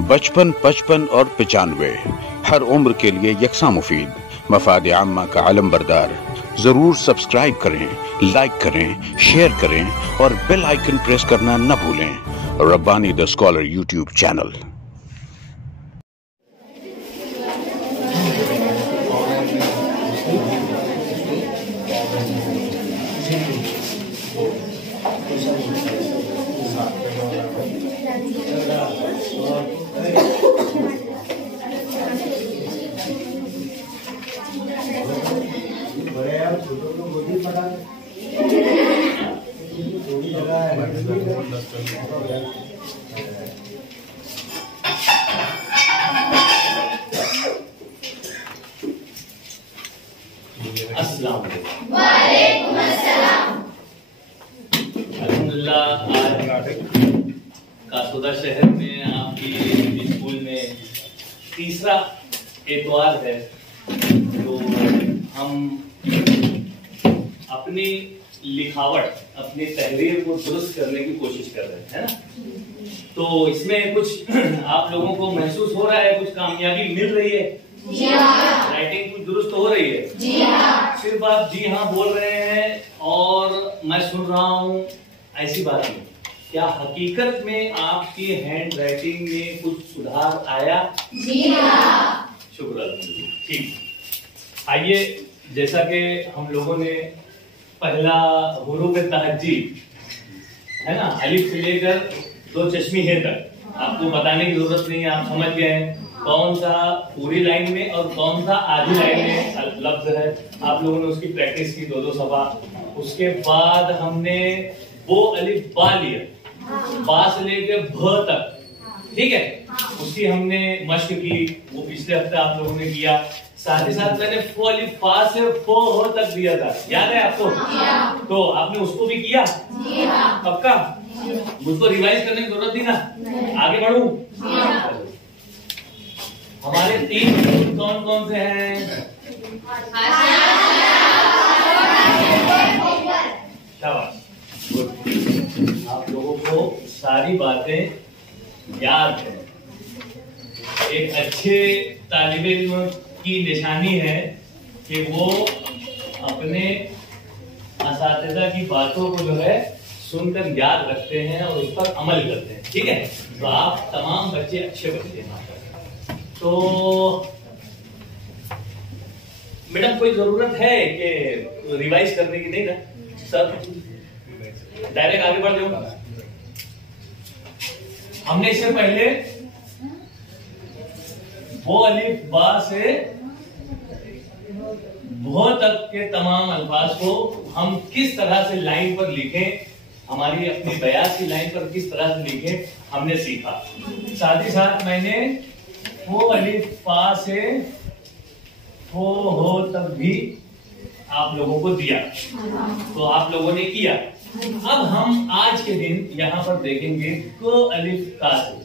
बचपन, 55 और 95 हर उम्र के लिए यकसा मुफीद, मफाद आम्मा का आलम बरदार। जरूर सब्सक्राइब करें, लाइक करें, शेयर करें और बेल आइकन प्रेस करना न भूलें। Rabbani the scholar YouTube channel. अस्सलाम वालेकुम अस्सलाम। अल्हम्दुलिल्लाह, आज कासोदा शहर में आपकी स्कूल में तीसरा एतवार है, तो हम अपनी लिखावट, अपनी तहरीर को दुरुस्त करने की कोशिश कर रहे हैं, है ना। तो इसमें कुछ आप लोगों को महसूस हो रहा है, कुछ कामयाबी मिल रही है? जी हाँ। राइटिंग कुछ दुरुस्त हो रही है? जी हाँ। सिर्फ आप जी हाँ बोल रहे हैं और मैं सुन रहा हूँ, ऐसी बात नहीं। क्या हकीकत में आपकी हैंड राइटिंग में कुछ सुधार आया? जी हाँ। शुक्र। ठीक, आइए, जैसा कि हम लोगों ने पहला हुरूफ तहज्जी, है ना, अलिफ से लेकर दो चश्मी है तक, आपको बताने की जरूरत नहीं है, आप समझ गए हैं कौन सा पूरी लाइन में और कौन सा आधी लाइन में लफ्ज है। आप लोगों ने उसकी प्रैक्टिस की दो सफा। उसके बाद हमने वो अलिफ बा लिया, बा से लेकर भ तक, ठीक है, उसकी हमने मश्क की, वो पिछले हफ्ते आप लोगों ने किया। साथ ही साथ मैंने फो अलिफ फा से फो हो तक दिया था, याद है आपको? तो आपने उसको भी किया? पक्का? मुझको रिवाइज करने की जरूरत थी ना? आगे बढ़ूं? हमारे तीन कौन कौन से हैं? शाबाश, आप लोगों को सारी बातें याद है। एक अच्छे तालिबे इल्म की निशानी है कि वो अपने असातिज़ा की बातों को जो है सुनकर याद रखते हैं और उस पर अमल करते हैं, ठीक है। तो आप तमाम बच्चे अच्छे बच्चे हैं। तो मैडम कोई जरूरत है कि रिवाइज करने की? नहीं ना सर, डायरेक्ट आगे बढ़ जाओ। हमने इससे पहले वो अलिफ बा से भो तक के तमाम अल्फाज को हम किस तरह से लाइन पर लिखें, हमारी अपनी बयास की लाइन पर किस तरह से लिखें, हमने सीखा। साथ ही साथ मैंने वो अलिफ फा से फो हो तक भी आप लोगों को दिया, तो आप लोगों ने किया। अब हम आज के दिन यहाँ पर देखेंगे को अलिफ का से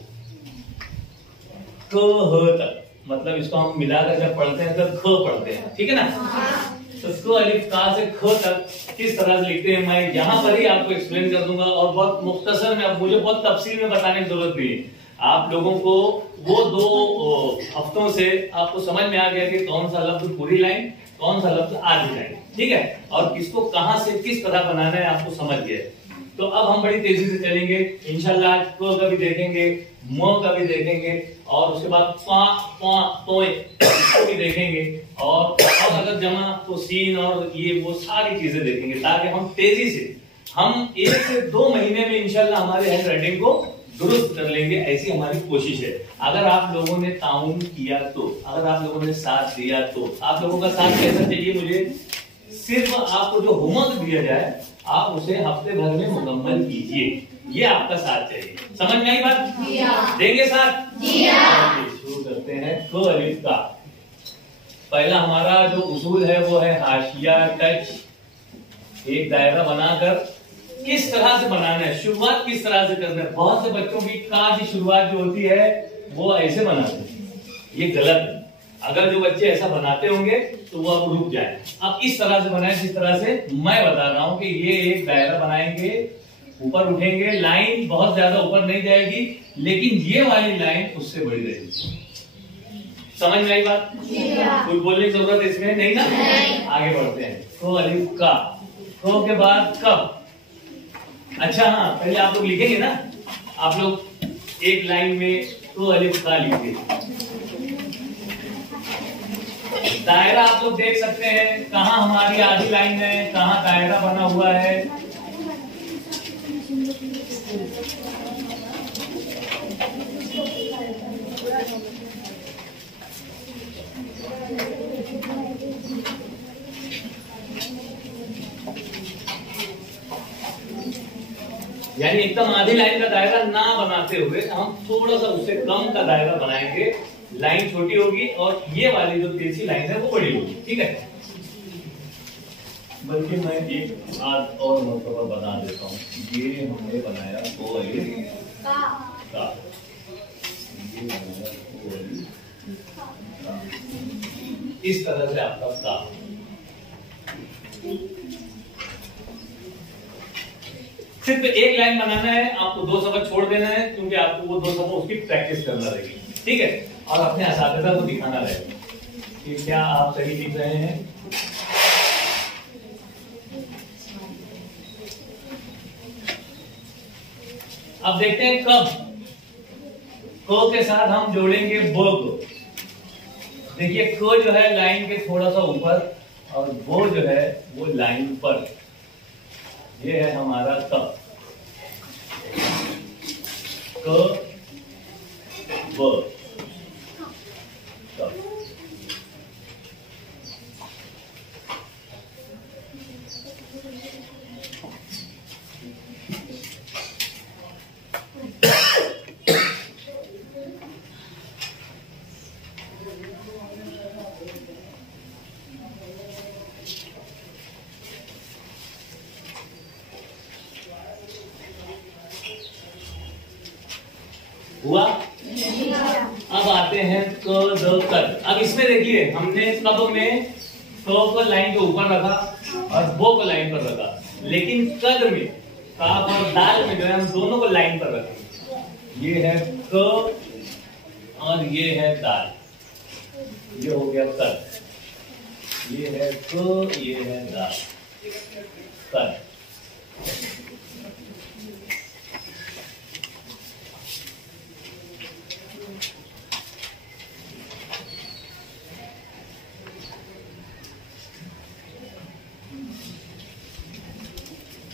को हो तक, मतलब इसको हम मिलाकर जब पढ़ते हैं तो ख पढ़ते हैं, ठीक है ना। तो को अलिफ का से ख तक किस तरह से लिखते हैं, मैं यहाँ पर ही आपको एक्सप्लेन कर दूंगा और बहुत मुख्तसर में, अब मुझे बहुत तफसील में बताने की जरूरत नहीं है। आप लोगों को वो 2 हफ्तों से आपको समझ में आ गया कि कौन सा लफ्ज पूरी लाइन, कौन सा लफ्ज आधी लाइन, ठीक है, और किसको कहां से किस तरह बनाना है आपको समझ गया। तो अब हम बड़ी तेजी से चलेंगे इंशाल्लाह। को का भी देखेंगे, मो का भी देखेंगे, और उसके बाद पा पा तोय को भी देखेंगे, और अगर जमा तो सीन और ये वो सारी चीजें देखेंगे, ताकि हम तेजी से, हम 1 से 2 महीने में इंशाल्लाह हमारे हैंड राइटिंग को दुरुस्त कर लेंगे, ऐसी हमारी कोशिश है। अगर आप लोगों ने ताउन किया तो, अगर आप लोगों ने साथ दिया तो, आप लोगों का साथ कैसा चाहिए मुझे? सिर्फ आपको जो होमवर्क दिया जाए आप उसे हफ्ते भर में मुकम्मल कीजिए, ये आपका साथ चाहिए। समझ में आई बात? देंगे साथ? शुरू करते हैं को अलिफ का। पहला हमारा जो उसूल है वो है हाशिया टच। एक दायरा बनाकर किस तरह से बनाना है, शुरुआत किस तरह से करना है। बहुत से बच्चों की का की शुरुआत जो होती है वो ऐसे बनाते हैं, ये गलत है। अगर जो बच्चे ऐसा बनाते होंगे तो वो अब रुक जाए। अब इस तरह से बनाए जिस तरह से मैं बता रहा हूं कि ये एक दायरा बनाएंगे ऊपर उठेंगे, लाइन बहुत ज्यादा ऊपर नहीं जाएगी, लेकिन ये वाली लाइन उससे बड़ी रहेगी। समझ में आई बात? कुछ बोलने की जरूरत इसमें नहीं ना? आगे बढ़ते हैं। को अलिफ का, को के बाद कब। अच्छा हाँ, पहले आप लोग लिखेंगे ना, आप लोग एक लाइन में को अलिफ का लिखिए। दायरा आप लोग देख सकते हैं, कहाँ हमारी आधी लाइन है, कहाँ दायरा बना हुआ है। यानी एकदम आधी लाइन का दायरा ना बनाते हुए हम थोड़ा सा उससे कम का दायरा बनाएंगे। लाइन छोटी होगी और ये वाली जो तिरछी लाइन है वो बड़ी होगी। ठीक है, बल्कि मैं एक आध और मरतबा बता देता हूँ। ये हमने बनाया को अलिफ का, ये बनाया को अलिफ का, इस तरह से आपका का। सिर्फ एक लाइन बनाना है, आपको दो सबक छोड़ देना है, क्योंकि आपको वो दो सबक उसकी प्रैक्टिस करना रहेगी। ठीक है, और अपने असातिज़ा को दिखाना रहेगा कि क्या आप सही लिख रहे हैं। अब देखते हैं कब। को के साथ हम जोड़ेंगे बो को। देखिए को जो है लाइन के थोड़ा सा ऊपर और वो जो है वो लाइन पर। ये है हमारा क, ब, क। हुआ? अब आते हैं क द कद। अब इसमें देखिए हमने कब में क को लाइन के ऊपर रखा और बो को लाइन पर रखा, लेकिन कद में काफ और दाल में जो है हम दोनों को लाइन पर रखें। ये है क और ये है दाल, ये हो गया कद। ये है क, ये है दाल, कद।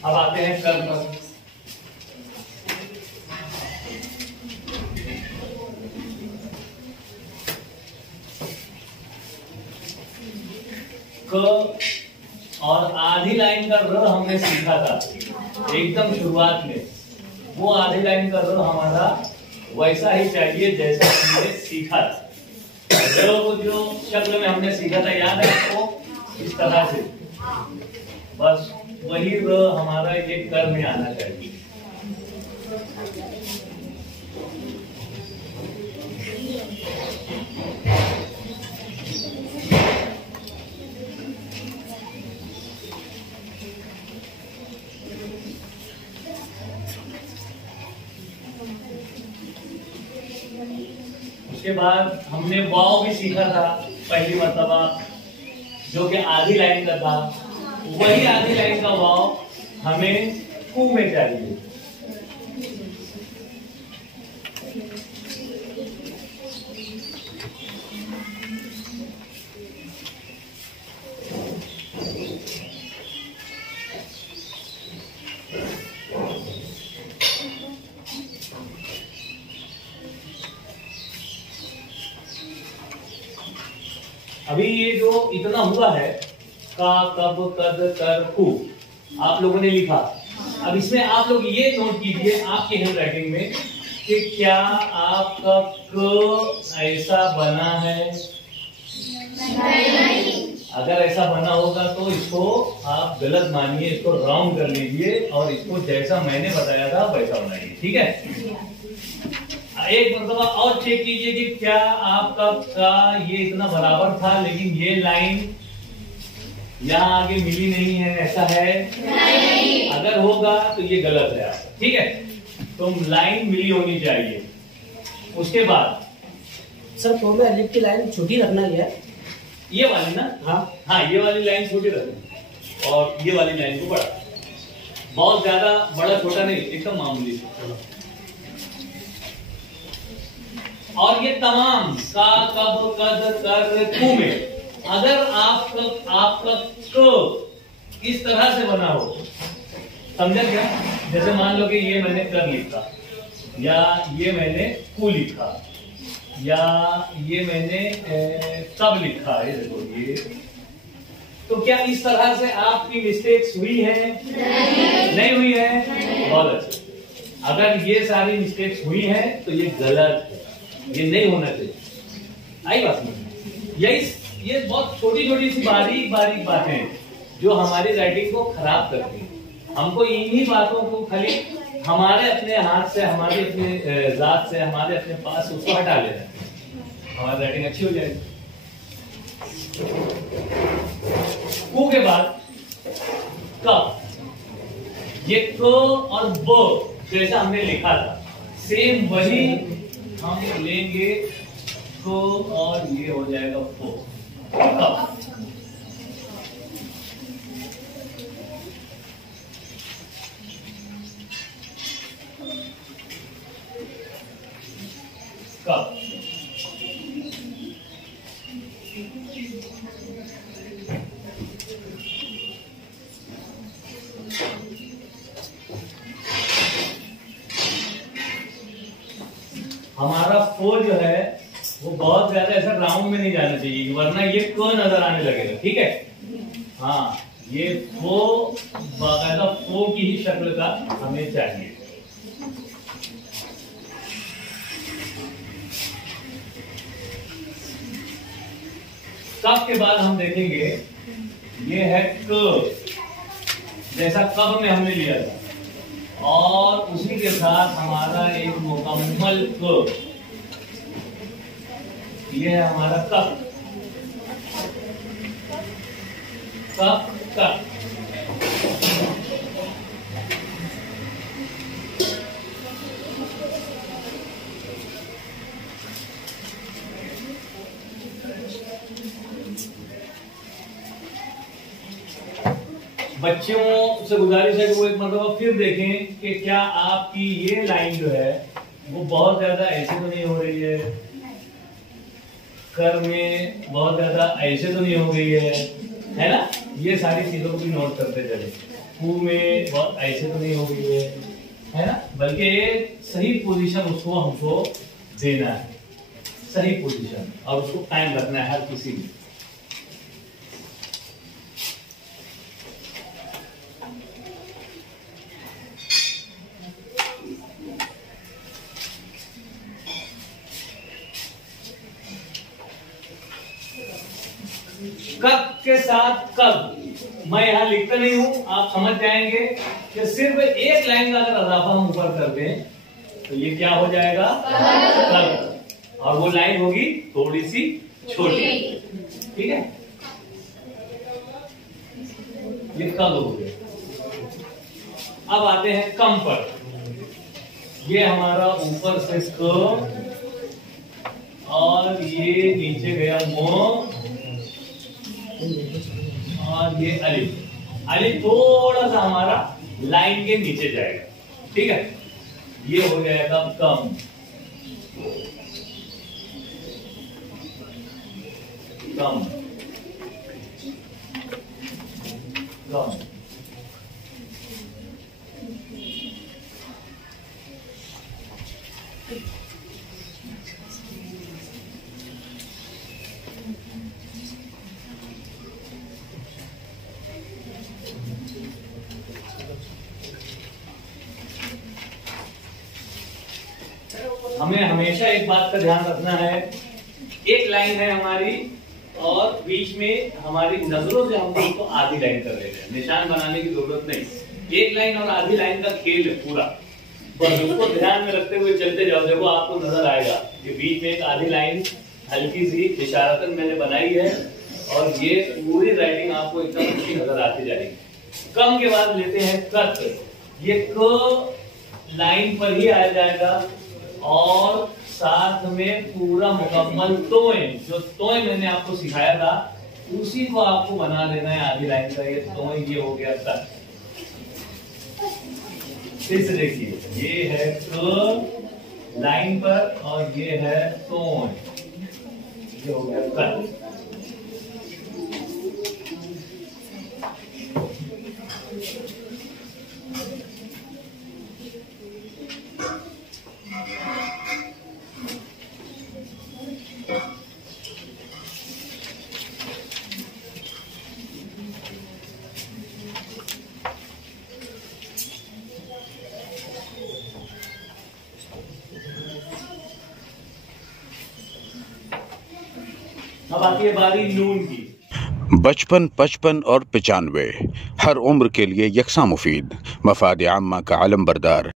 अब आते हैं कर्म पर। क और आधी लाइन का र हमने सीखा था एकदम शुरुआत में। वो आधी लाइन का र हमारा वैसा ही चाहिए जैसा हमने सीखा था। जो शक्ल में हमने सीखा था, याद है आपको? इस तरह से बस वही र हमारा ये कर में आना चाहिए। उसके बाद हमने वाव भी सीखा था पहली मर्तबा, जो कि आधी लाइन का था। वही आधी लाइन का वाव हमें कू में चाहिए। अभी ये जो इतना हुआ है का, कब, कद, कर, कू, आप लोगों ने लिखा। अब इसमें आप लोग ये नोट कीजिए आपके हैंड राइटिंग में कि क्या आपका क ऐसा बना है? नहीं। अगर ऐसा बना होगा तो इसको आप गलत मानिए, इसको राउंड कर लीजिए और इसको जैसा मैंने बताया था वैसा बनाइए। ठीक है, एक मतलब और चेक कीजिए कि क्या आपका का ये इतना बराबर था, लेकिन ये लाइन यहाँ आगे मिली नहीं है, ऐसा है नहीं। अगर होगा तो ये गलत है आपका, ठीक है। तो लाइन मिली होनी चाहिए। उसके बाद सर तो में अलिफ की लाइन छोटी रखना है, ये वाली ना, हाँ ये वाली लाइन छोटी रखना और ये वाली लाइन को बड़ा, बहुत ज्यादा बड़ा छोटा नहीं, एकदम मामूली। और ये तमाम का, कब, कद, कर, कु में अगर आपका क इस तरह से बना हो, समझे क्या? जैसे मान लो कि ये मैंने कर लिखा, या ये मैंने कु लिखा, या ये मैंने कब लिखा है, देखो ये, तो क्या इस तरह से आपकी मिस्टेक्स हुई है? नहीं हुई है। बहुत अच्छे। अगर ये सारी मिस्टेक्स हुई हैं तो ये गलत है, ये नहीं होना चाहिए। आई बात में? ये बहुत छोटी छोटी सी बारीक बारीक बातें जो हमारी राइटिंग को खराब करती हैं। हमको इन्हीं बातों को खाली हमारे अपने हाथ से, हमारे अपने जात से, हमारे अपने पास से उसको हटा लेना, हमारी राइटिंग अच्छी हो जाएगी। कु के बाद कब, ये क और ब जैसा हमने लिखा था, सेम वही हम लेंगे को, और ये हो जाएगा फो। कब, कब, हमारा फो जो है वो बहुत ज्यादा ऐसा राउंड में नहीं जाना चाहिए, वरना ये क नजर आने लगेगा, ठीक है। हाँ, ये फो बाकायदा फो की ही शक्ल का हमें चाहिए। कब के बाद हम देखेंगे, ये है क, जैसा कब में हमने लिया था, और उसी के साथ हमारा एक मुकम्मल क, ये है हमारा कप। कप कप, बच्चों से गुजारिश है कि वो एक मतलब फिर देखें कि क्या आपकी ये लाइन जो है वो बहुत ज्यादा ऐसे तो नहीं हो रही है, कर में बहुत ज्यादा ऐसे तो नहीं हो गई है ना। ये सारी चीजों को भी नोट करते चले। कु में बहुत ऐसे तो नहीं हो गई है ना, बल्कि एक सही पोजीशन उसको हमको देना है, सही पोजीशन, और उसको कायम रखना है हर किसी में। कब के साथ कब मैं यहां लिखता नहीं हूं, आप समझ जाएंगे कि सिर्फ एक लाइन का अगर अजाफा हम ऊपर कर दें तो ये क्या हो जाएगा, कब, और वो लाइन होगी थोड़ी सी छोटी, ठीक है। ये कब हो गया। अब आते हैं कम पर। ये हमारा ऊपर से क और ये नीचे गया मो और ये अलिफ। अलिफ थोड़ा सा हमारा लाइन के नीचे जाएगा, ठीक है। ये हो जाएगा कम। कम कम हमें हमेशा एक बात का ध्यान रखना है, एक लाइन है हमारी और बीच में हमारी नजरों से हम उसको आधी लाइन कर रहे हैं, निशान बनाने की जरूरत नहीं। एक लाइन और आधी लाइन का खेल है पूरा, बस उसको ध्यान में रखते हुए चलते जाओ। देखो आपको नजर आएगा कि बीच में एक आधी लाइन हल्की सी इशारतन मैंने बनाई है और ये पूरी राइटिंग आपको एकदम अच्छी नजर आती जाएगी। कम के बाद लेते हैं कत। ये क लाइन पर ही आ जाएगा और साथ में पूरा मुकम्मल तोय, जो तोय मैंने आपको सिखाया था उसी को आपको बना देना है आधी लाइन का। ये तोय ये हो गया कत। फिर से देखिए, ये है क लाइन पर और ये है तोय, ये हो गया कत। अब आती है बारी नून की। बचपन, 55 और 95 हर उम्र के लिए यकसा मुफीद, मफाद आम्मा का आलम बरदार।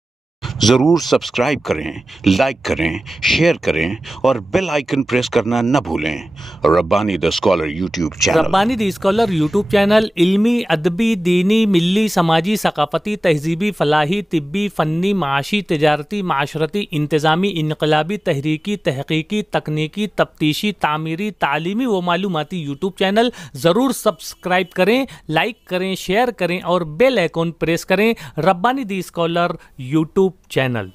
ज़रूर सब्सक्राइब करें, लाइक करें, शेयर करें और बेल आइकन प्रेस करना न भूलें। Rabbani the scholar YouTube channel. Rabbani the scholar YouTube channel इल्मी, अदबी, दीनी, मिल्ली, समाजी, सकाफती, तहजीबी, फलाही, तिब्बी, फ़न्नी, माशी, तिजारती, माशरती, इंतज़ामी, इनकलाबी, तहरीकी, तहकीकी, तकनीकी, तफ्तीशी, तामीरी, तालीमी व मालूमाती यूट्यूब चैनल। ज़रूर सब्सक्राइब करें, लाइक करें, शेयर करें और बेल आइकन प्रेस करें। Rabbani the scholar YouTube channel.